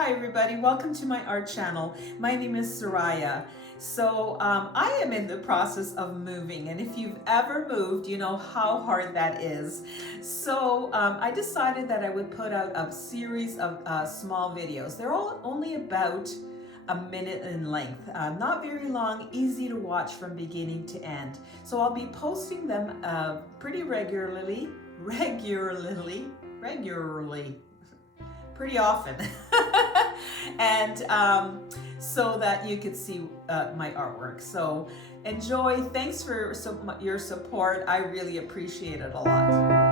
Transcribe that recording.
Hi everybody, welcome to my art channel. My name is Soraya. So I am in the process of moving, and if you've ever moved, you know how hard that is. So I decided that I would put out a series of small videos. They're all only about a minute in length, not very long, easy to watch from beginning to end. So I'll be posting them pretty regularly, pretty often. And so that you could see my artwork. So enjoy. Thanks for your support. I really appreciate it a lot.